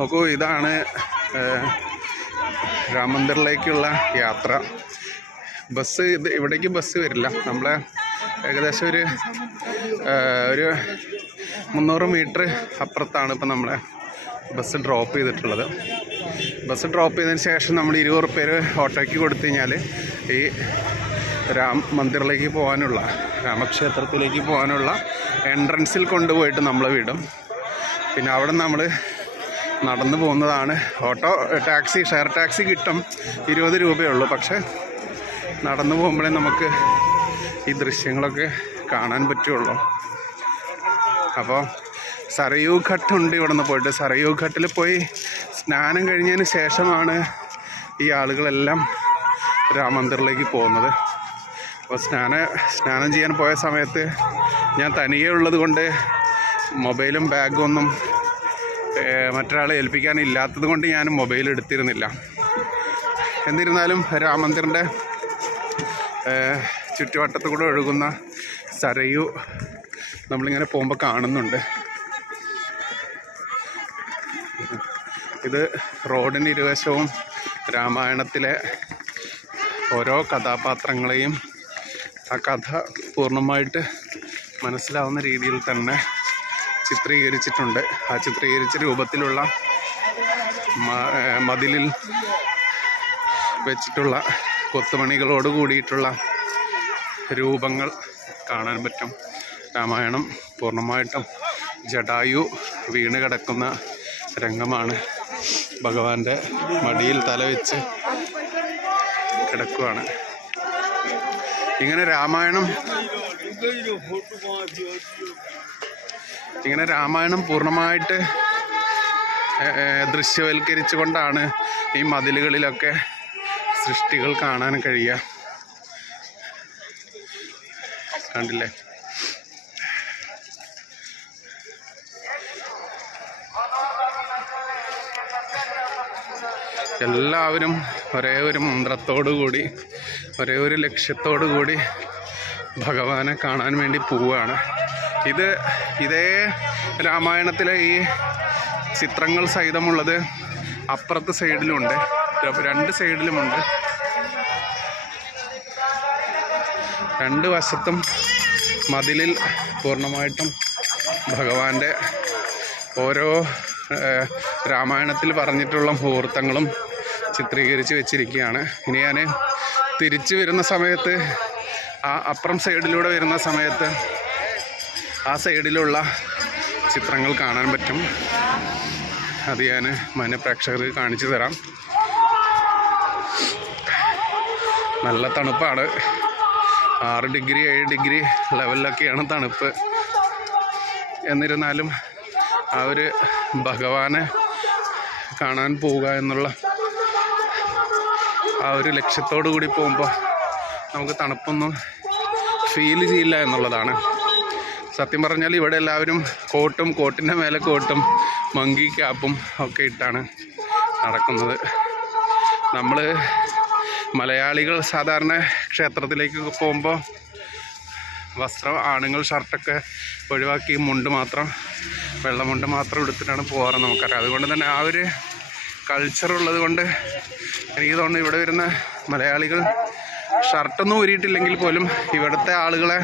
നോക്കൂ, ഇതാണ് രാം മന്ദിറിലേക്കുള്ള യാത്ര. ബസ് ഇവിടേക്ക് ബസ് വരില്ല. നമ്മളെ ഏകദേശം ഒരു 300 മീറ്റർ അപ്പുറത്താണ് ഇപ്പം നമ്മളെ ബസ് ഡ്രോപ്പ് ചെയ്തിട്ടുള്ളത്. ബസ് ഡ്രോപ്പ് ചെയ്തതിന് ശേഷം നമ്മൾ 20 റുപ്യ ഓട്ടോയ്ക്ക് കൊടുത്തു കഴിഞ്ഞാൽ ഈ രാം മന്ദിറിലേക്ക് പോകാനുള്ള, രാമക്ഷേത്രത്തിലേക്ക് പോകാനുള്ള എൻട്രൻസിൽ കൊണ്ടുപോയിട്ട് നമ്മൾ വിടും. പിന്നെ അവിടെ നമ്മൾ നടന്നു പോകുന്നതാണ്. ടാക്സി, ഷെയർ ടാക്സി കിട്ടും, 20 രൂപയുള്ളൂ. പക്ഷേ നടന്നു പോകുമ്പോഴേ നമുക്ക് ഈ ദൃശ്യങ്ങളൊക്കെ കാണാൻ പറ്റുള്ളൂ. അപ്പോൾ സരയൂ ഘട്ടുണ്ട്. ഇവിടെ നിന്ന് പോയിട്ട് സരയൂ ഘട്ടിൽ പോയി സ്നാനം കഴിഞ്ഞതിന് ശേഷമാണ് ഈ ആളുകളെല്ലാം രാം മന്ദിറിലേക്ക് പോകുന്നത്. അപ്പോൾ സ്നാനം ചെയ്യാൻ പോയ സമയത്ത് ഞാൻ തനിയെ ഉള്ളത് കൊണ്ട് മൊബൈലും ബാഗും ഒന്നും മറ്റൊരാളെ ഏൽപ്പിക്കാനില്ലാത്തത് കൊണ്ട് ഞാൻ മൊബൈൽ എടുത്തിരുന്നില്ല. എന്നിരുന്നാലും രാം മന്ദിറിൻ്റെ ചുറ്റുവട്ടത്തു കൂടെ ഒഴുകുന്ന സരയൂ നമ്മളിങ്ങനെ പോകുമ്പോൾ കാണുന്നുണ്ട്. ഇത് റോഡിന് ഇരുവശവും രാമായണത്തിലെ ഓരോ കഥാപാത്രങ്ങളെയും ആ കഥ പൂർണ്ണമായിട്ട് മനസ്സിലാവുന്ന രീതിയിൽ തന്നെ ചിത്രീകരിച്ചിട്ടുണ്ട്. ആ ചിത്രീകരിച്ച രൂപത്തിലുള്ള മതിലിൽ വെച്ചിട്ടുള്ള കൊത്തുപണികളോട് കൂടിയിട്ടുള്ള രൂപങ്ങൾ കാണാൻ പറ്റും. രാമായണം പൂർണ്ണമായിട്ടും ജടായു വീണ് കിടക്കുന്ന രംഗമാണ്. ഭഗവാന്റെ മടിയിൽ തലവെച്ച് കിടക്കുകയാണ്. ഇങ്ങനെ രാമായണം പൂർണ്ണമായിട്ട് ദൃശ്യവൽക്കരിച്ചുകൊണ്ടാണ് ഈ മതിലുകളിലൊക്കെ സൃഷ്ടികൾ കാണാൻ കഴിയുക. കണ്ടില്ലേ? എല്ലാവരും ഒരേ ഒരു മന്ത്രത്തോടു കൂടി, ഒരേ ഒരു ലക്ഷ്യത്തോടു കൂടി ഭഗവാനെ കാണാൻ വേണ്ടി പോവുകയാണ്. ഇതേ രാമായണത്തിലെ ഈ ചിത്രങ്ങൾ സഹിതമുള്ളത് അപ്പുറത്തെ സൈഡിലുമുണ്ട്, 2 സൈഡിലുമുണ്ട്. 2 വശത്തും മതിലിൽ പൂർണ്ണമായിട്ടും ഭഗവാന്റെ ഓരോ രാമായണത്തിൽ പറഞ്ഞിട്ടുള്ള മുഹൂർത്തങ്ങളും ചിത്രീകരിച്ച് വെച്ചിരിക്കുകയാണ്. ഇനി ഞാൻ തിരിച്ചു വരുന്ന സമയത്ത്, ആ അപ്പുറം സൈഡിലൂടെ വരുന്ന സമയത്ത് ആ സൈഡിലുള്ള ചിത്രങ്ങൾ കാണാൻ പറ്റും. അത് ഞാൻ മാന്യപ്രേക്ഷകർക്ക് കാണിച്ചു തരാം. നല്ല തണുപ്പാണ്. 6 ഡിഗ്രി 7 ഡിഗ്രി ലെവലിലൊക്കെയാണ് തണുപ്പ്. എന്നിരുന്നാലും ആ ഒരു ഭഗവാനെ കാണാൻ പോവുക എന്നുള്ള ആ ഒരു ലക്ഷ്യത്തോടു കൂടി പോകുമ്പോൾ നമുക്ക് തണുപ്പൊന്നും ഫീൽ ചെയ്യില്ല എന്നുള്ളതാണ്. സത്യം പറഞ്ഞാൽ ഇവിടെ എല്ലാവരും കോട്ടിൻ്റെ മേലെ കോട്ടും മങ്കി ക്യാപ്പും ഒക്കെ ഇട്ടാണ് നടക്കുന്നത്. നമ്മൾ മലയാളികൾ സാധാരണ ക്ഷേത്രത്തിലേക്ക് പോകുമ്പോൾ വസ്ത്രം, ആണുങ്ങൾ ഷർട്ടൊക്കെ ഒഴിവാക്കി വെള്ളമുണ്ട് മാത്രം എടുത്തിട്ടാണ് പോകാറ്, നമുക്കറിയാം. അതുകൊണ്ട് തന്നെ ആ ഒരു കൾച്ചർ ഉള്ളത് കൊണ്ട് എനിക്ക് തോന്നുന്നു ഇവിടെ വരുന്ന മലയാളികൾ ഷർട്ടൊന്നും ഊരിയിട്ടില്ലെങ്കിൽ പോലും ഇവിടുത്തെ ആളുകളെ,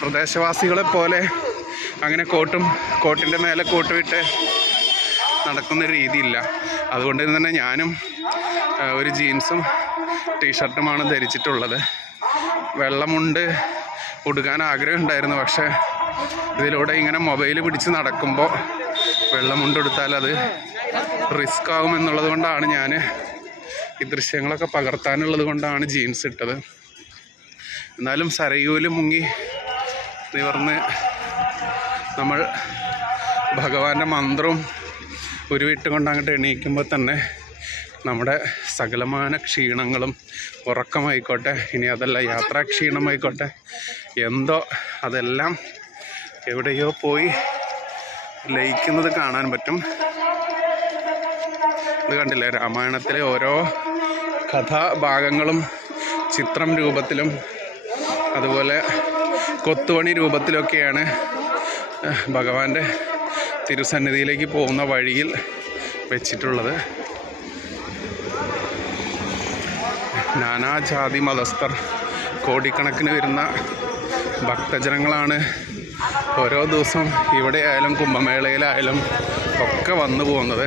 പ്രദേശവാസികളെ പോലെ അങ്ങനെ കോട്ടിൻ്റെ മേലെ കോട്ടുവിട്ട് നടക്കുന്ന രീതിയില്ല. അതുകൊണ്ട് തന്നെ ഞാനും ഒരു ജീൻസും ടീഷർട്ടുമാണ് ധരിച്ചിട്ടുള്ളത്. വെള്ളമുണ്ട് ഉടുക്കാൻ ആഗ്രഹമുണ്ടായിരുന്നു. പക്ഷേ ഇതിലൂടെ ഇങ്ങനെ മൊബൈൽ പിടിച്ച് നടക്കുമ്പോൾ വെള്ളമുണ്ടെടുത്താൽ അത് റിസ്ക് ആകുമെന്നുള്ളത് കൊണ്ടാണ് ഞാൻ ഈ ദൃശ്യങ്ങളൊക്കെ പകർത്താനുള്ളത് കൊണ്ടാണ് ജീൻസ് ഇട്ടത്. എന്നാലും സരയൂല് മുങ്ങി നിവർന്ന് നമ്മൾ ഭഗവാന്റെ മന്ത്രവും ഉരുവിട്ടുകൊണ്ട് അങ്ങോട്ട് എണീക്കുമ്പോൾ തന്നെ നമ്മുടെ സകലമാന ക്ഷീണങ്ങളും, ഉറക്കമായിക്കോട്ടെ, ഇനി അതല്ല യാത്രാക്ഷീണമായിക്കോട്ടെ, എന്തോ അതെല്ലാം എവിടെയോ പോയി ലയിക്കുന്നത് കാണാൻ പറ്റും. ഇത് കണ്ടില്ലേ, രാമായണത്തിലെ ഓരോ കഥാഭാഗങ്ങളും ചിത്രം രൂപത്തിലും അതുപോലെ കൊത്തുപണി രൂപത്തിലൊക്കെയാണ് ഭഗവാന്റെ തിരുസന്നിധിയിലേക്ക് പോകുന്ന വഴിയിൽ വെച്ചിട്ടുള്ളത്. നാനാജാതി മതസ്ഥർ കോടിക്കണക്കിന് വരുന്ന ഭക്തജനങ്ങളാണ് ഓരോ ദിവസം ഇവിടെ ആയാലും കുംഭമേളയിലായാലും ഒക്കെ വന്നു പോകുന്നത്.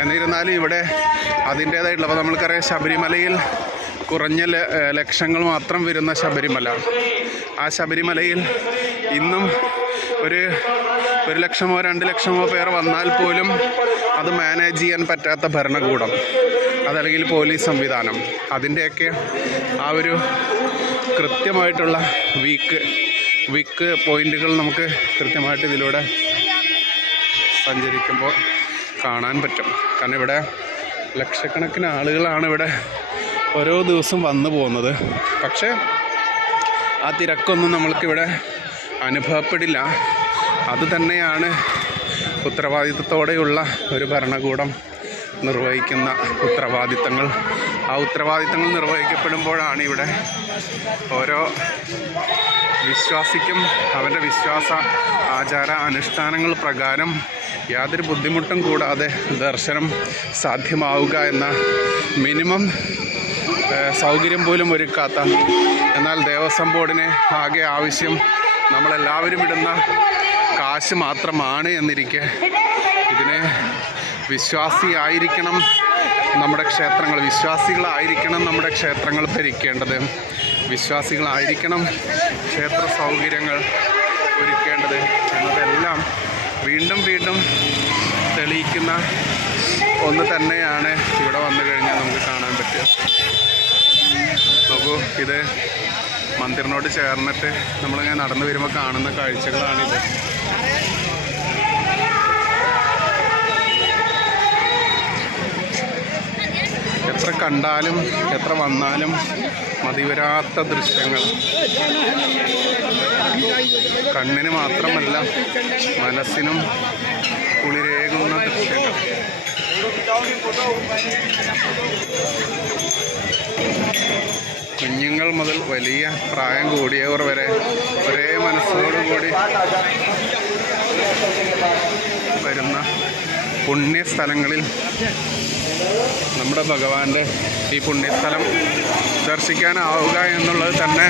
എന്നിരുന്നാലും ഇവിടെ അതിൻ്റേതായിട്ടുള്ള, അപ്പോൾ നമ്മൾക്കറിയാം ശബരിമലയിൽ കുറഞ്ഞ ലക്ഷങ്ങൾ മാത്രം വരുന്ന ശബരിമല, ആ ശബരിമലയിൽ ഇന്നും ഒരു ലക്ഷമോ 2 ലക്ഷമോ പേർ വന്നാൽ പോലും അത് മാനേജ് ചെയ്യാൻ പറ്റാത്ത ഭരണകൂടം, അതല്ലെങ്കിൽ പോലീസ് സംവിധാനം, അതിൻ്റെയൊക്കെ ആ ഒരു കൃത്യമായിട്ടുള്ള വീക്ക് പോയിന്റുകൾ നമുക്ക് കൃത്യമായിട്ട് ഇതിലൂടെ സഞ്ചരിക്കുമ്പോൾ കാണാൻ പറ്റും. കാരണം ഇവിടെ ലക്ഷക്കണക്കിന് ആളുകളാണ് ഇവിടെ ഓരോ ദിവസം വന്നു പോകുന്നത്. പക്ഷേ ആ തിരക്കൊന്നും നമ്മൾക്കിവിടെ അനുഭവപ്പെടില്ല. അത് തന്നെയാണ് ഉത്തരവാദിത്തത്തോടെയുള്ള ഒരു ഭരണകൂടം നിർവഹിക്കുന്ന ഉത്തരവാദിത്തങ്ങൾ. ആ ഉത്തരവാദിത്തങ്ങൾ നിർവഹിക്കപ്പെടുമ്പോഴാണ് ഇവിടെ ഓരോ വിശ്വാസിക്കും അവൻ്റെ വിശ്വാസ ആചാര അനുഷ്ഠാനങ്ങൾ പ്രകാരം യാതൊരു ബുദ്ധിമുട്ടും കൂടാതെ ദർശനം സാധ്യമാവുക എന്ന മിനിമം സൗകര്യം പോലും ഒരുക്കാത്ത, എന്നാൽ ദേവസ്വം ബോർഡിന് ആകെ ആവശ്യം നമ്മളെല്ലാവരും ഇടുന്ന കാശ് മാത്രമാണ് എന്നിരിക്കെ ഇതിന് വിശ്വാസികളായിരിക്കണം നമ്മുടെ ക്ഷേത്രങ്ങൾ ഭരിക്കേണ്ടത്, വിശ്വാസികളായിരിക്കണം ക്ഷേത്ര സൗകര്യങ്ങൾ ഒരുക്കേണ്ടത് എന്നതെല്ലാം വീണ്ടും തെളിയിക്കുന്ന ഒന്ന് തന്നെയാണ് ഇവിടെ വന്നു കഴിഞ്ഞാൽ നമുക്ക് കാണാൻ പറ്റുക. നോക്കൂ, ഇത് മന്ദിറിനോട് ചേർന്നിട്ട് നമ്മളിങ്ങനെ നടന്നു വരുമ്പോൾ കാണുന്ന കാഴ്ചകളാണിത്. എത്ര കണ്ടാലും എത്ര വന്നാലും മതിവരാത്ത ദൃശ്യങ്ങൾ, കണ്ണിന് മാത്രമല്ല മനസ്സിനും കുളിരേകുന്ന ദൃശ്യങ്ങൾ. കുഞ്ഞുങ്ങൾ മുതൽ വലിയ പ്രായം കൂടിയവർ വരെ ഒരേ മനസ്സോടുകൂടി വരുന്ന പുണ്യസ്ഥലങ്ങളിൽ നമ്മുടെ ഭഗവാന്റെ ഈ പുണ്യസ്ഥലം ദർശിക്കാനാവുക എന്നുള്ളത് തന്നെ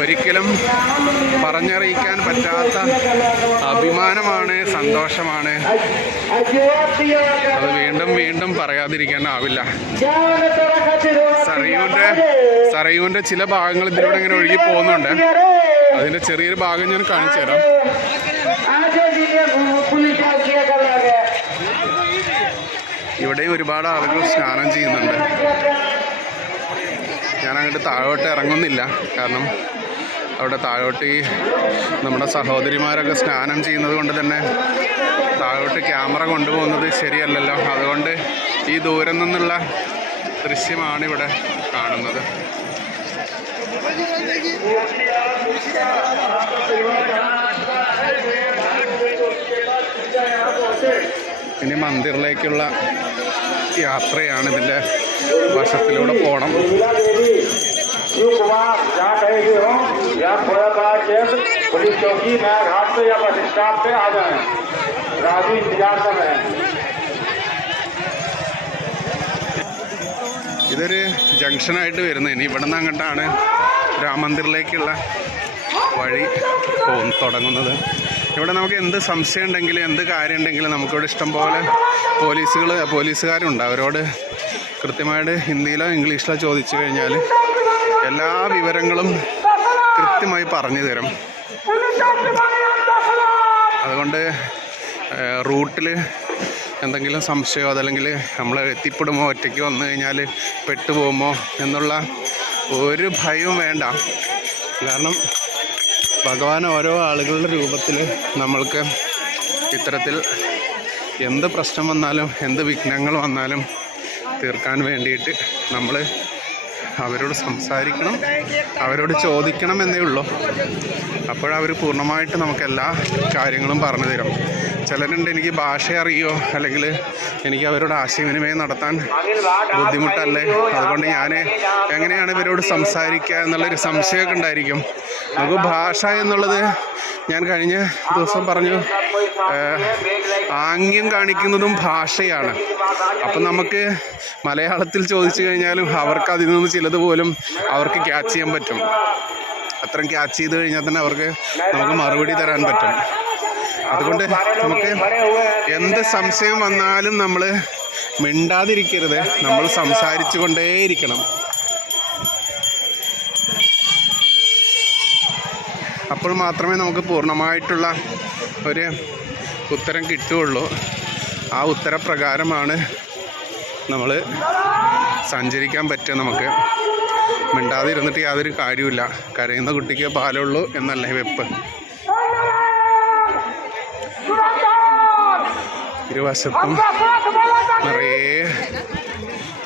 ഒരിക്കലും പറഞ്ഞറിയിക്കാൻ പറ്റാത്ത അഭിമാനമാണ്, സന്തോഷമാണ്. അത് വീണ്ടും പറയാതിരിക്കാനാവില്ല. സരയൂന്റെ ചില ഭാഗങ്ങൾ ഇതിലൂടെ ഇങ്ങനെ ഒഴുകി പോകുന്നുണ്ട്. അതിൻ്റെ ചെറിയൊരു ഭാഗം ഞാൻ കാണിച്ചു തരാം. ഇവിടെയും ഒരുപാട് ആളുകൾ സ്നാനം ചെയ്യുന്നുണ്ട്. ഞാനങ്ങോട്ട് താഴോട്ട് ഇറങ്ങുന്നില്ല, കാരണം അവിടെ താഴോട്ട് ഈ നമ്മുടെ സഹോദരിമാരൊക്കെ സ്നാനം ചെയ്യുന്നത് കൊണ്ട് തന്നെ താഴോട്ട് ക്യാമറ കൊണ്ടുപോകുന്നത് ശരിയല്ലല്ലോ. അതുകൊണ്ട് ഈ ദൂരം നിന്നുള്ള ദൃശ്യമാണ് ഇവിടെ കാണുന്നത്. ഇനി മന്ദിറിലേക്കുള്ള യാത്രയാണ്. ഇതിൻ്റെ വശത്തിലൂടെ പോകണം. ഇതൊരു ജംഗ്ഷനായിട്ട് വരുന്നത്. ഇനി ഇവിടെ നിന്ന് അങ്ങോട്ടാണ് രാമമന്ദിറിലേക്കുള്ള വഴി തുടങ്ങുന്നത്. ഇവിടെ നമുക്ക് എന്ത് സംശയം ഉണ്ടെങ്കിലും എന്ത് കാര്യം ഉണ്ടെങ്കിലും നമുക്കിവിടെ ഇഷ്ടംപോലെ പോലീസുകാരുണ്ട്. അവരോട് കൃത്യമായിട്ട് ഹിന്ദിയിലോ ഇംഗ്ലീഷിലോ ചോദിച്ചു കഴിഞ്ഞാൽ എല്ലാ വിവരങ്ങളും കൃത്യമായി പറഞ്ഞു തരും. അതുകൊണ്ട് റൂട്ടിൽ എന്തെങ്കിലും സംശയമോ അതല്ലെങ്കിൽ നമ്മൾ എത്തിപ്പെടുമോ, ഒറ്റയ്ക്ക് വന്നു കഴിഞ്ഞാൽ പെട്ടുപോകുമോ എന്നുള്ള ഒരു ഭയവും വേണ്ട. കാരണം ഭഗവാൻ ഓരോ ആളുകളുടെ രൂപത്തിൽ നമ്മൾക്ക് ഇത്തരത്തിൽ എന്ത് പ്രശ്നം വന്നാലും എന്ത് വിഘ്നങ്ങൾ വന്നാലും തീർക്കാൻ വേണ്ടിയിട്ട് നമ്മൾ അവരോട് സംസാരിക്കണം, അവരോട് ചോദിക്കണം എന്നേ ഉള്ളൂ. അപ്പോഴവർ പൂർണ്ണമായിട്ട് നമുക്ക് എല്ലാ കാര്യങ്ങളും പറഞ്ഞു തരും. ചിലരുണ്ട് എനിക്ക് ഭാഷ അറിയോ, അല്ലെങ്കിൽ എനിക്ക് അവരോട് ആശയവിനിമയം നടത്താൻ ബുദ്ധിമുട്ടല്ലേ, അതുകൊണ്ട് ഞാൻ എങ്ങനെയാണ് ഇവരോട് സംസാരിക്കുക എന്നുള്ളൊരു സംശയമൊക്കെ ഉണ്ടായിരിക്കും. നമുക്ക് ഭാഷ എന്നുള്ളത് ഞാൻ കഴിഞ്ഞ ദിവസം പറഞ്ഞു, ആംഗ്യം കാണിക്കുന്നതും ഭാഷയാണ്. അപ്പം നമുക്ക് മലയാളത്തിൽ ചോദിച്ചു കഴിഞ്ഞാലും അവർക്ക് അതിൽ നിന്ന് ചിലത് പോലും അവർക്ക് ക്യാച്ച് ചെയ്യാൻ പറ്റും. അത്രയും ക്യാച്ച് ചെയ്ത് കഴിഞ്ഞാൽ തന്നെ അവർക്ക് നമുക്ക് മറുപടി തരാൻ പറ്റും. അതുകൊണ്ട് നമുക്ക് എന്ത് സംശയം വന്നാലും നമ്മൾ മിണ്ടാതിരിക്കരുത്, നമ്മൾ സംസാരിച്ചു കൊണ്ടേയിരിക്കണം. അപ്പോൾ മാത്രമേ നമുക്ക് പൂർണ്ണമായിട്ടുള്ള ഒരു ഉത്തരം കിട്ടുകയുള്ളൂ. ആ ഉത്തരപ്രകാരമാണ് നമ്മൾ സഞ്ചരിക്കാൻ പറ്റുക. നമുക്ക് മിണ്ടാതിരുന്നിട്ട് യാതൊരു കാര്യമില്ല. കരയുന്ന കുട്ടിക്ക് പാലുള്ളൂ എന്നല്ലേ വെപ്പ്. ഇരുവശത്തും നിറയെ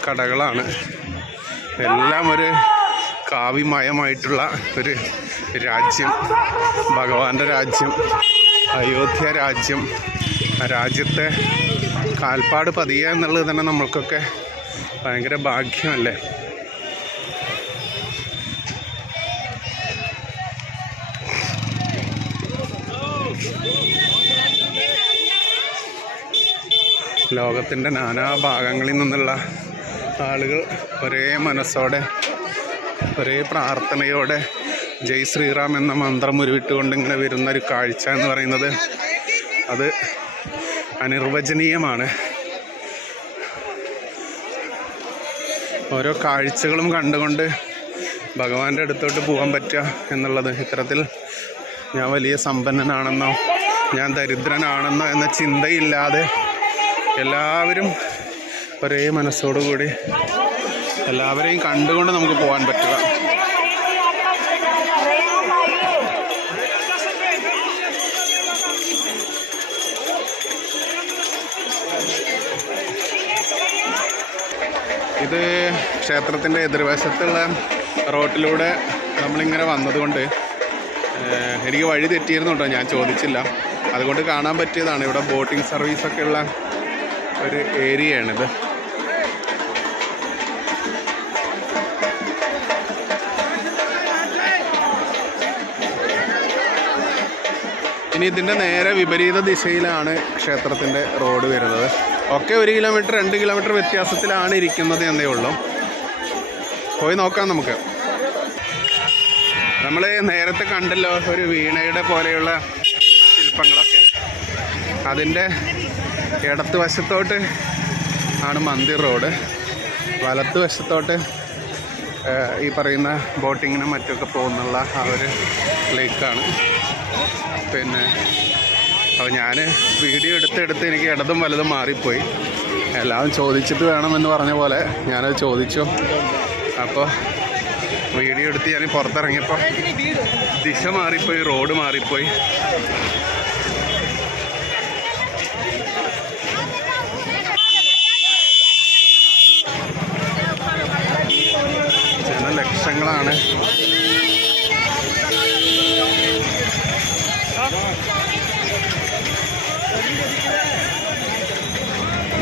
കടകളാണ്. എല്ലാം ഒരു കാവ്യമയമായിട്ടുള്ള ഒരു രാജ്യം, ഭഗവാന്റെ രാജ്യം, അയോധ്യ രാജ്യം. ആ രാജ്യത്തെ കാൽപ്പാട് പതിയുക എന്നുള്ളത് തന്നെ നമ്മൾക്കൊക്കെ ഭയങ്കര ഭാഗ്യമല്ലേ. ലോകത്തിൻ്റെ നാനാഭാഗങ്ങളിൽ നിന്നുള്ള ആളുകൾ ഒരേ മനസ്സോടെ ഒരേ പ്രാർത്ഥനയോടെ ജയ് ശ്രീറാം എന്ന മന്ത്രം ഉരുവിട്ടുകൊണ്ട് ഇങ്ങനെ വരുന്നൊരു കാഴ്ച എന്ന് പറയുന്നത് അത് അനിർവചനീയമാണ്. ഓരോ കാഴ്ചകളും കണ്ടുകൊണ്ട് ഭഗവാന്റെ അടുത്തോട്ട് പോകാൻ പറ്റുക എന്നുള്ളത്, ഇത്തരത്തിൽ ഞാൻ വലിയ സമ്പന്നനാണെന്നോ ഞാൻ ദരിദ്രനാണെന്നോ എന്ന ചിന്തയില്ലാതെ എല്ലാവരും ഒരേ മനസ്സോടുകൂടി എല്ലാവരെയും കണ്ടുകൊണ്ട് നമുക്ക് പോകാൻ പറ്റുക. ഇത് ക്ഷേത്രത്തിൻ്റെ എതിർവശത്തുള്ള റോട്ടിലൂടെ നമ്മളിങ്ങനെ വന്നതുകൊണ്ട് എനിക്ക് വഴി തെറ്റിയിരുന്നു കേട്ടോ, ഞാൻ ചോദിച്ചില്ല. അതുകൊണ്ട് കാണാൻ പറ്റിയതാണ്. ഇവിടെ ബോട്ടിംഗ് സർവീസൊക്കെ ഉള്ള ഒരു ഏരിയയാണിത്. ഇനി ഇതിൻ്റെ നേരെ വിപരീത ദിശയിലാണ് ക്ഷേത്രത്തിൻ്റെ റോഡ് വരുന്നത്. ഒക്കെ 1 കിലോമീറ്റർ 2 കിലോമീറ്റർ വ്യത്യാസത്തിലാണ് ഇരിക്കുന്നത് എന്നേ ഉള്ളൂ. പോയി നോക്കാം നമുക്ക്. നമ്മൾ നേരത്തെ കണ്ടല്ലോ ഒരു വീണയുടെ പോലെയുള്ള ശില്പങ്ങളൊക്കെ. അതിൻ്റെ ഇടത്ത് വശത്തോട്ട് ആണ് മന്ദിർ റോഡ്, വലത്ത് വശത്തോട്ട് ഈ പറയുന്ന ബോട്ടിങ്ങിനും മറ്റുമൊക്കെ പോകുന്നുള്ള ആ ഒരു ലേക്കാണ്. പിന്നെ അപ്പോൾ ഞാൻ വീഡിയോ എടുത്ത് എനിക്ക് ഇടതും വലതും മാറിപ്പോയി. എല്ലാവരും ചോദിച്ചിട്ട് വേണമെന്ന് പറഞ്ഞ പോലെ ഞാനത് ചോദിച്ചു. അപ്പോൾ വീഡിയോ എടുത്ത് ഞാൻ പുറത്തിറങ്ങിയപ്പോൾ ദിശ മാറിപ്പോയി, റോഡ് മാറിപ്പോയി. ജനലക്ഷങ്ങളാണ്.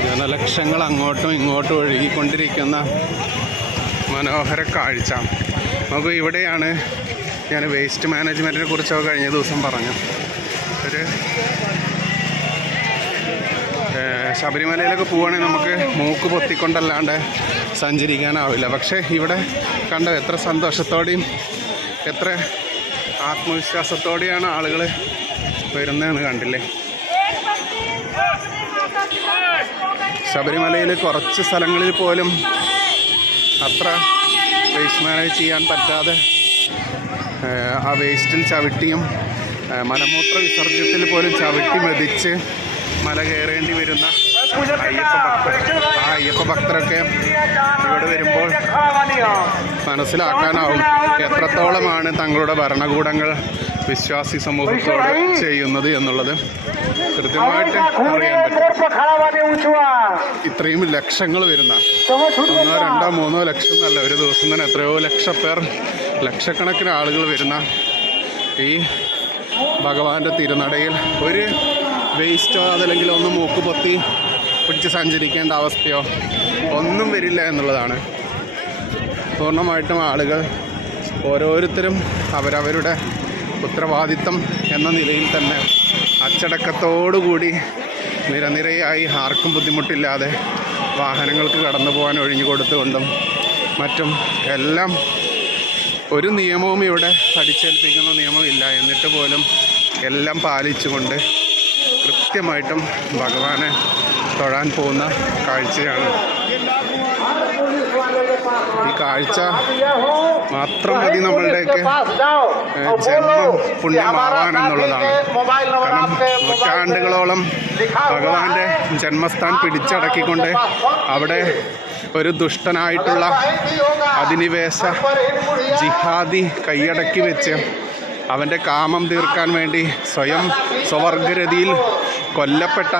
ജനലക്ഷങ്ങൾ അങ്ങോട്ടും ഇങ്ങോട്ടും ഒഴുകിക്കൊണ്ടിരിക്കുന്ന മനോഹര കാഴ്ച. നമുക്ക് ഇവിടെയാണ് ഞാൻ വേസ്റ്റ് മാനേജ്മെൻറ്റിനെ കുറിച്ചൊക്കെ കഴിഞ്ഞ ദിവസം പറഞ്ഞു. ഒരു ശബരിമലയിലൊക്കെ പോവുകയാണെങ്കിൽ നമുക്ക് മൂക്ക് പൊത്തിക്കൊണ്ടല്ലാണ്ട് സഞ്ചരിക്കാനാവില്ല. പക്ഷേ ഇവിടെ കണ്ടോ എത്ര സന്തോഷത്തോടെയും എത്ര ആത്മവിശ്വാസത്തോടെയാണ് ആളുകൾ വരുന്നതെന്ന് കണ്ടില്ലേ. ശബരിമലയിൽ കുറച്ച് സ്ഥലങ്ങളിൽ പോലും അത്ര വേസ്റ്റ് മാനേജ് ചെയ്യാൻ പറ്റാതെ ആ വേസ്റ്റിൽ ചവിട്ടിയും മലമൂത്ര വിസർജ്യത്തിൽ പോലും ചവിട്ടി മെതിച്ച് മല കയറേണ്ടി വരുന്ന അയ്യപ്പ ഭക്തരൊക്കെ ഇവിടെ വരുമ്പോൾ മനസ്സിലാക്കാനാവും എത്രത്തോളമാണ് തങ്ങളുടെ ഭരണകൂടങ്ങൾ വിശ്വാസി സമൂഹത്തോട് ചെയ്യുന്നത് എന്നുള്ളത് കൃത്യമായിട്ട് അറിയാൻ പറ്റും. ഇത്രയും ലക്ഷങ്ങൾ വരുന്ന 1, 2, 3 ലക്ഷം എന്നല്ല, ഒരു ദിവസം തന്നെ എത്രയോ ലക്ഷം പേർ, ലക്ഷക്കണക്കിന് ആളുകൾ വരുന്ന ഈ ഭഗവാന്റെ തിരുനടയിൽ ഒരു വേസ്റ്റോ അതല്ലെങ്കിൽ ഒന്ന് മൂക്ക് പൊത്തി പിടിച്ച് സഞ്ചരിക്കേണ്ട അവസ്ഥയോ ഒന്നും വരില്ല എന്നുള്ളതാണ്. പൂർണ്ണമായിട്ടും ആളുകൾ ഓരോരുത്തരും അവരവരുടെ ഉത്തരവാദിത്തം എന്ന നിലയിൽ തന്നെ അച്ചടക്കത്തോടുകൂടി നിരനിരയായി ആർക്കും ബുദ്ധിമുട്ടില്ലാതെ വാഹനങ്ങൾക്ക് കടന്നു പോകാൻ ഒഴിഞ്ഞു കൊടുത്തുകൊണ്ടും മറ്റും എല്ലാം ഒരു നിയമവും ഇവിടെ അടിച്ചേൽപ്പിക്കുന്ന നിയമമില്ല. എന്നിട്ട് പോലും എല്ലാം പാലിച്ചുകൊണ്ട് കൃത്യമായിട്ടും ഭഗവാനെ തൊഴാൻ പോകുന്ന കാഴ്ചയാണ്. ഈ കാഴ്ച മാത്രം മതി നമ്മളുടെയൊക്കെ ജന്മം പുണ്യമാവാനെന്നുള്ളതാണ്. കാരണം നൂറ്റാണ്ടുകളോളം ഭഗവാന്റെ ജന്മസ്ഥാൻ പിടിച്ചടക്കിക്കൊണ്ട് അവിടെ ഒരു ദുഷ്ടനായിട്ടുള്ള അധിനിവേശ ജിഹാദി കൈയടക്കി വെച്ച് അവൻ്റെ കാമം തീർക്കാൻ വേണ്ടി സ്വയം സ്വവർഗരതിയിൽ കൊല്ലപ്പെട്ട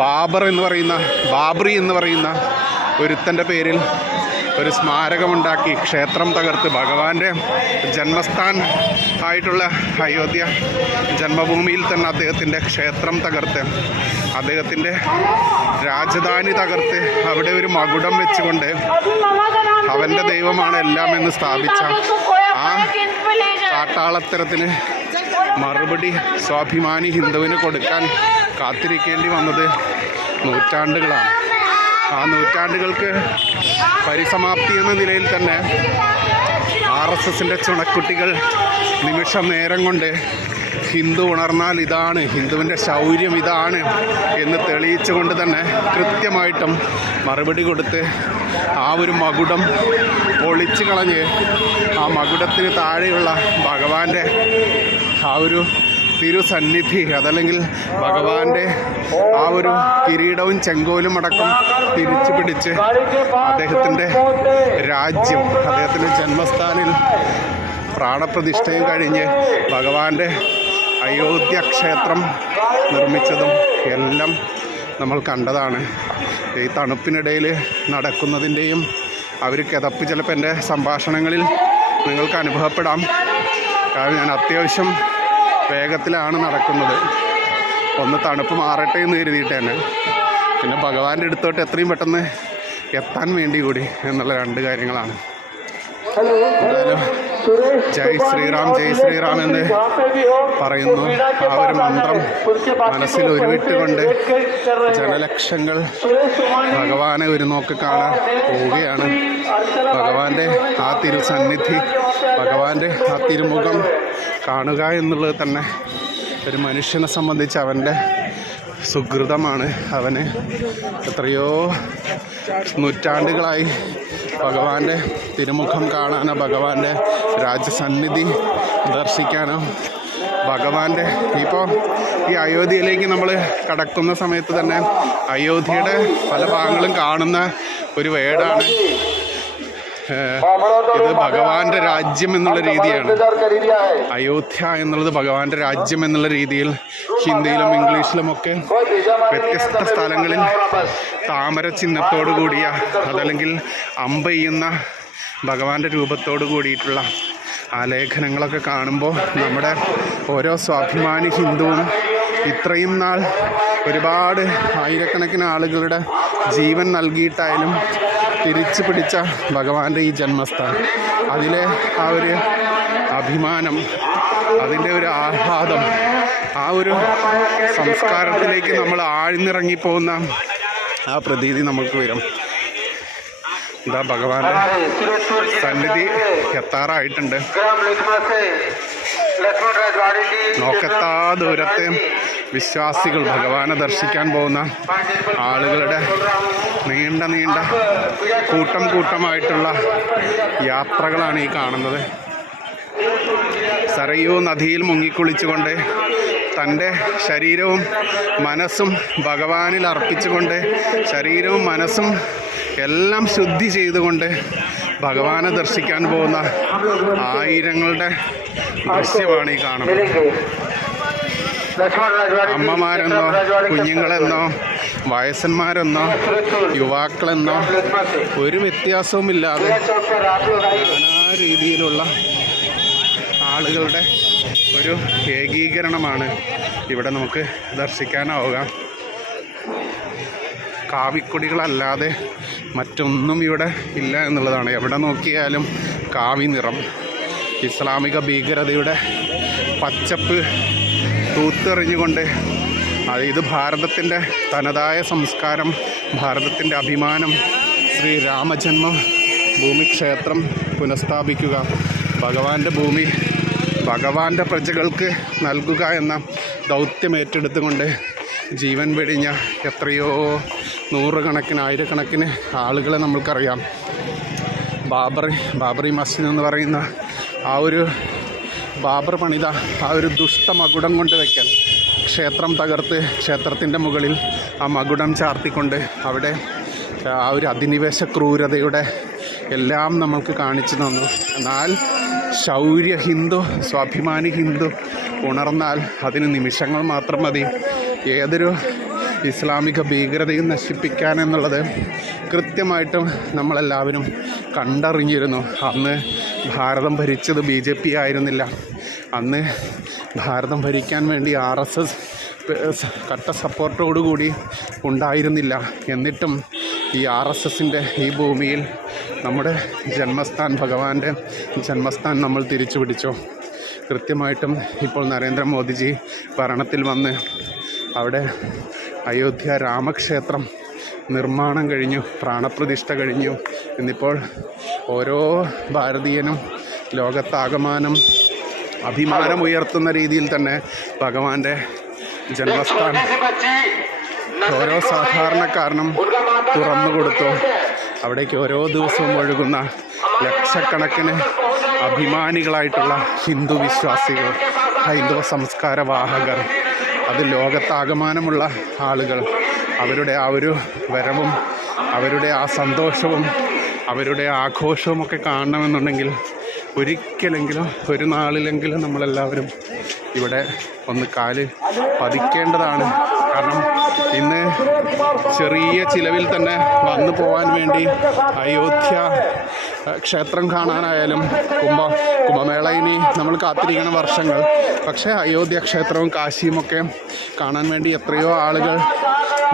ബാബറി എന്ന് പറയുന്ന ഒരുത്തൻ്റെ പേരിൽ ഒരു സ്മാരകമുണ്ടാക്കി ക്ഷേത്രം തകർത്ത് ഭഗവാന്റെ ജന്മസ്ഥാൻ ആയിട്ടുള്ള അയോധ്യ ജന്മഭൂമിയിൽ തന്നെ അദ്ദേഹത്തിൻ്റെ ക്ഷേത്രം തകർത്ത് അദ്ദേഹത്തിൻ്റെ രാജധാനി തകർത്ത് അവിടെ ഒരു മകുടം വെച്ചുകൊണ്ട് അവൻ്റെ ദൈവമാണ് എല്ലാം എന്ന് സ്ഥാപിച്ച ആ കാട്ടാളത്തരത്തിന് മറുപടി സ്വാഭിമാനി ഹിന്ദുവിന് കൊടുക്കാൻ കാത്തിരിക്കേണ്ടി വന്നത് നൂറ്റാണ്ടുകളാണ്. ആ നൂറ്റാണ്ടുകൾക്ക് പരിസമാപ്തി എന്ന നിലയിൽ തന്നെ RSSൻ്റെ ചുണക്കുട്ടികൾ നിമിഷം നേരം കൊണ്ട് ഹിന്ദു ഉണർന്നാൽ ഇതാണ്, ഹിന്ദുവിൻ്റെ ശൗര്യം ഇതാണ് എന്ന് തെളിയിച്ചുകൊണ്ട് തന്നെ കൃത്യമായിട്ടും മറുപടി കൊടുത്ത് ആ ഒരു മകുടം പൊളിച്ചു കളഞ്ഞ് ആ മകുടത്തിന് താഴെയുള്ള ഭഗവാന്റെ ആ ഒരു തിരുസന്നിധി അതല്ലെങ്കിൽ ഭഗവാന്റെ ആ ഒരു കിരീടവും ചെങ്കോലും അടക്കം തിരിച്ചു പിടിച്ച് അദ്ദേഹത്തിൻ്റെ രാജ്യം, അദ്ദേഹത്തിൻ്റെ ജന്മസ്ഥാനിൽ പ്രാണപ്രതിഷ്ഠയും കഴിഞ്ഞ് ഭഗവാന്റെ അയോധ്യ ക്ഷേത്രം നിർമ്മിച്ചതും എല്ലാം നമ്മൾ കണ്ടതാണ്. ഈ തണുപ്പിനിടയിൽ നടക്കുന്നതിൻ്റെയും അവർ കിതപ്പ് ചിലപ്പോൾ എൻ്റെ സംഭാഷണങ്ങളിൽ നിങ്ങൾക്ക് അനുഭവപ്പെടാം. കാരണം ഞാൻ അത്യാവശ്യം വേഗത്തിലാണ് നടക്കുന്നത്. ഒന്ന് തണുപ്പ് മാറട്ടെ എന്ന് കരുതിയിട്ട് തന്നെ, പിന്നെ ഭഗവാന്റെ അടുത്തോട്ട് എത്രയും പെട്ടെന്ന് എത്താൻ വേണ്ടി കൂടി എന്നുള്ള രണ്ട് കാര്യങ്ങളാണ്. എന്തായാലും ജയ് ശ്രീറാം എന്ന് പറയുന്നു. ആ ഒരു മന്ത്രം മനസ്സിൽ ഉരുവിട്ടുകൊണ്ട് ജനലക്ഷങ്ങൾ ഭഗവാനെ ഒരു നോക്ക് കാണാൻ പോവുകയാണ്. ഭഗവാന്റെ ആ തിരുസന്നിധി, ഭഗവാന്റെ ആ തിരുമുഖം കാണുക എന്നുള്ളത് തന്നെ ഒരു മനുഷ്യനെ സംബന്ധിച്ച് അവൻ്റെ സുഹൃതമാണ്. അവന് എത്രയോ നൂറ്റാണ്ടുകളായി ഭഗവാന്റെ തിരുമുഖം കാണാനോ ഭഗവാന്റെ രാജസന്നിധി ദർശിക്കാനോ ഭഗവാന്റെ ഇപ്പോൾ ഈ അയോധ്യയിലേക്ക് നമ്മൾ കടക്കുന്ന സമയത്ത് തന്നെ അയോധ്യയുടെ പല ഭാഗങ്ങളും കാണുന്ന ഒരു വേടാണ് ഇത് ഭഗവാന്റെ രാജ്യം എന്നുള്ള രീതിയാണ്. അയോധ്യ എന്നുള്ളത് ഭഗവാന്റെ രാജ്യം എന്നുള്ള രീതിയിൽ ഹിന്ദിയിലും ഇംഗ്ലീഷിലുമൊക്കെ വ്യത്യസ്ത സ്ഥലങ്ങളിൽ താമര ചിഹ്നത്തോടു കൂടിയ അതല്ലെങ്കിൽ അമ്പെയ്യുന്ന ഭഗവാന്റെ രൂപത്തോടു കൂടിയിട്ടുള്ള ആലേഖനങ്ങളൊക്കെ കാണുമ്പോൾ നമ്മുടെ ഓരോ സ്വാഭിമാനി ഹിന്ദുവും ഇത്രയും നാൾ ഒരുപാട് ആയിരക്കണക്കിന് ആളുകളുടെ ജീവൻ നൽകിയിട്ടായാലും തിരിച്ചു പിടിച്ച ഭഗവാന്റെ ഈ ജന്മസ്ഥാനം, അതിലെ ആ ഒരു അഭിമാനം, അതിൻ്റെ ഒരു ആഹ്ലാദം, ആ ഒരു സംസ്കാരത്തിലേക്ക് നമ്മൾ ആഴ്ന്നിറങ്ങിപ്പോകുന്ന ആ പ്രതീതി നമുക്ക് വരും. എന്താ ഭഗവാന്റെ സന്നിധി എത്താറായിട്ടുണ്ട്. നോക്കെത്താ ദൂരത്തെ വിശ്വാസികൾ ഭഗവാനെ ദർശിക്കാൻ പോകുന്ന ആളുകളുടെ നീണ്ട നീണ്ട കൂട്ടമായിട്ടുള്ള യാത്രകളാണ് ഈ കാണുന്നത്. സരയൂ നദിയിൽ മുങ്ങിക്കുളിച്ചുകൊണ്ട് തൻ്റെ ശരീരവും മനസ്സും ഭഗവാനിൽ അർപ്പിച്ചുകൊണ്ട് ശരീരവും മനസ്സും എല്ലാം ശുദ്ധി ചെയ്തുകൊണ്ട് ഭഗവാനെ ദർശിക്കാൻ പോകുന്ന ആയിരങ്ങളുടെ ദൃശ്യമാണ് ഈ കാണുന്നത്. അമ്മമാരെന്നോ കുഞ്ഞുങ്ങളെന്നോ വയസ്സന്മാരെന്നോ യുവാക്കളെന്നോ ഒരു വ്യത്യാസവുമില്ലാതെ നാനാ രീതിയിലുള്ള ആളുകളുടെ ഒരു ഏകീകരണമാണ് ഇവിടെ നമുക്ക് ദർശിക്കാനാവുക. കാവിക്കൊടികളല്ലാതെ മറ്റൊന്നും ഇവിടെ ഇല്ല എന്നുള്ളതാണ്. എവിടെ നോക്കിയാലും കാവി നിറം, ഇസ്ലാമിക ഭീകരതയുടെ പച്ചപ്പ് തൂത്തെറിഞ്ഞുകൊണ്ട് ഇത് ഭാരതത്തിൻ്റെ തനതായ സംസ്കാരം, ഭാരതത്തിൻ്റെ അഭിമാനം, ശ്രീ രാമജന്മ ഭൂമി ക്ഷേത്രം പുനഃസ്ഥാപിക്കുക, ഭഗവാന്റെ ഭൂമി ഭഗവാന്റെ പ്രജകൾക്ക് നൽകുക എന്ന ദൗത്യം ഏറ്റെടുത്തുകൊണ്ട് ജീവൻ വെടിഞ്ഞ എത്രയോ നൂറുകണക്കിന് ആയിരക്കണക്കിന് ആളുകളെ നമ്മൾക്കറിയാം. ബാബറി മസ്ജിദ് എന്ന് പറയുന്ന ബാബർ പണിത ഒരു ദുഷ്ടമകുടം കൊണ്ട് വയ്ക്കാൻ, ക്ഷേത്രം തകർത്ത് ക്ഷേത്രത്തിൻ്റെ മുകളിൽ ആ മകുടം ചാർത്തിക്കൊണ്ട് അവിടെ ഒരു അധിനിവേശ ക്രൂരതയുടെ എല്ലാം നമ്മൾക്ക് കാണിച്ചു തന്നു. എന്നാൽ ശൗര്യ ഹിന്ദു, സ്വാഭിമാനി ഹിന്ദു ഉണർന്നാൽ അതിന് നിമിഷങ്ങൾ മാത്രം മതി ഏതൊരു ഇസ്ലാമിക ഭീകരതയും നശിപ്പിക്കാൻ എന്നുള്ളത് കൃത്യമായിട്ടും നമ്മളെല്ലാവരും കണ്ടറിഞ്ഞിരുന്നു. അന്ന് ഭാരതം ഭരിച്ചത് BJP ആയിരുന്നില്ല. അന്ന് ഭാരതം ഭരിക്കാൻ വേണ്ടി RSS കട്ട സപ്പോർട്ടോടുകൂടി ഉണ്ടായിരുന്നില്ല. എന്നിട്ടും ഈ RSSൻ്റെ ഈ ഭൂമിയിൽ നമ്മുടെ ജന്മസ്ഥാൻ, ഭഗവാന്റെ ജന്മസ്ഥാൻ നമ്മൾ തിരിച്ചു പിടിച്ചു. കൃത്യമായിട്ടും ഇപ്പോൾ നരേന്ദ്രമോദിജി ഭരണത്തിൽ വന്ന് അവിടെ അയോധ്യ രാമക്ഷേത്രം നിർമ്മാണം കഴിഞ്ഞു, പ്രാണപ്രതിഷ്ഠ കഴിഞ്ഞു. ഇന്നിപ്പോൾ ഓരോ ഭാരതീയനും ലോകത്താകമാനം അഭിമാനമുയർത്തുന്ന രീതിയിൽ തന്നെ ഭഗവാന്റെ ജന്മസ്ഥാനം ഓരോ സാധാരണക്കാരനും തുറന്നു കൊടുത്തു. അവിടേക്ക് ഓരോ ദിവസവും ഒഴുകുന്ന ലക്ഷക്കണക്കിന് അഭിമാനികളായിട്ടുള്ള ഹിന്ദു വിശ്വാസികൾ, ഹൈന്ദവ സംസ്കാരവാഹകർ, അത് ലോകത്താകമാനമുള്ള ആളുകൾ, അവരുടെ ആ ഒരു വരവും അവരുടെ ആ സന്തോഷവും അവരുടെ ആഘോഷവും ഒക്കെ കാണണമെന്നുണ്ടെങ്കിൽ ഒരിക്കലെങ്കിലും ഒരു നാളിലെങ്കിലും നമ്മളെല്ലാവരും ഇവിടെ ഒന്ന് കാല് പതിക്കേണ്ടതാണ്. കാരണം ഇന്ന് ചെറിയ ചിലവിൽ തന്നെ വന്നു പോകാൻ വേണ്ടി അയോധ്യ ക്ഷേത്രം കാണാനായാലും കുംഭമേള ഇനി നമ്മൾ കാത്തിരിക്കണം വർഷങ്ങൾ. പക്ഷേ അയോധ്യ ക്ഷേത്രവും കാശിയുമൊക്കെ കാണാൻ വേണ്ടി എത്രയോ ആളുകൾ,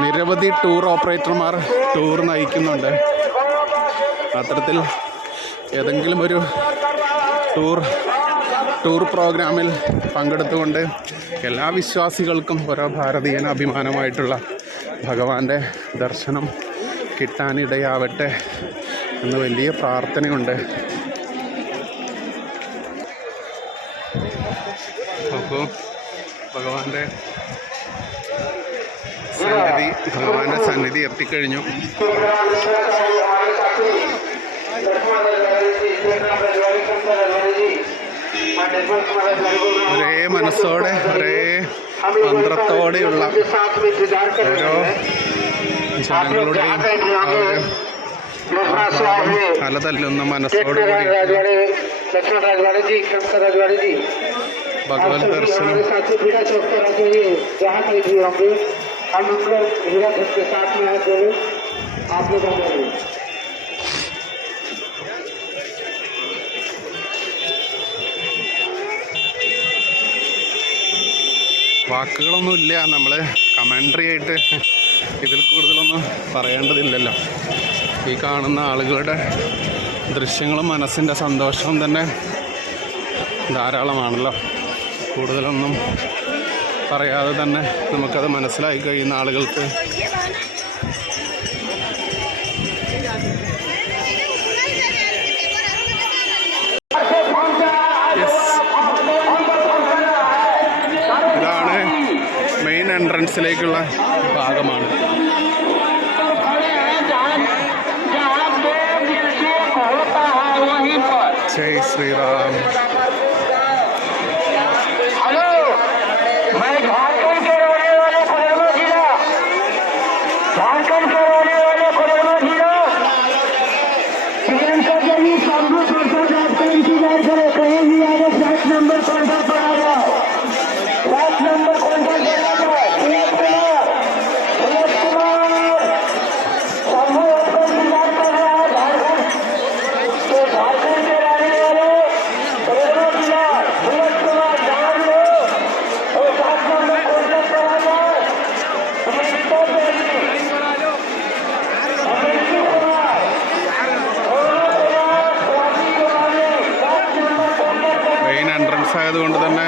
നിരവധി ടൂർ ഓപ്പറേറ്റർമാർ ടൂർ നയിക്കുന്നുണ്ട്. അത്തരത്തിൽ ഏതെങ്കിലും ഒരു ടൂർ പ്രോഗ്രാമിൽ പങ്കെടുത്തുകൊണ്ട് എല്ലാ വിശ്വാസികൾക്കും ഓരോ ഭാരതീയന് അഭിമാനമായിട്ടുള്ള ഭഗവാന്റെ ദർശനം കിട്ടാനിടയാവട്ടെ എന്ന് വലിയ പ്രാർത്ഥനയുണ്ട്. നോക്കൂ, ഭഗവാന്റെ സന്നിധി എത്തിക്കഴിഞ്ഞു. ഒരേ മനസ്സോടെ ഒരേ മന്ത്രത്തോടെയുള്ള ഓരോ ജനങ്ങളുടെയും അലതല്ലുന്ന മനസ്സോടുകൂടി ഭഗവത് ദർശനം വാക്കുകളൊന്നുമില്ല. നമ്മൾ കമൻട്രി ആയിട്ട് ഇതിൽ കൂടുതലൊന്നും പറയേണ്ടതില്ലല്ലോ. ഈ കാണുന്ന ആളുകളുടെ ദൃശ്യങ്ങളും മനസ്സിൻ്റെ സന്തോഷവും തന്നെ ധാരാളമാണല്ലോ. കൂടുതലൊന്നും പറയാതെ തന്നെ നമുക്കത് മനസ്സിലായി കഴിയുന്ന ആളുകൾക്ക് ഇതാണ് മെയിൻ എൻട്രൻസിലേക്കുള്ള ഭാഗമാണ്. जय श्री राम। हेलो, मैं झारखंड के रहने वाले कोडरमा जिला, जमीन कांग्रेस प्रसाद आपका इंतजार करे, कहीं भी आगे फ्लैट नंबर कौन सा पड़ा हुआ, फ्लैट नंबर कौन सा पड़ा हुआ, झारखंड के रहने वाले ആയതുകൊണ്ട് തന്നെ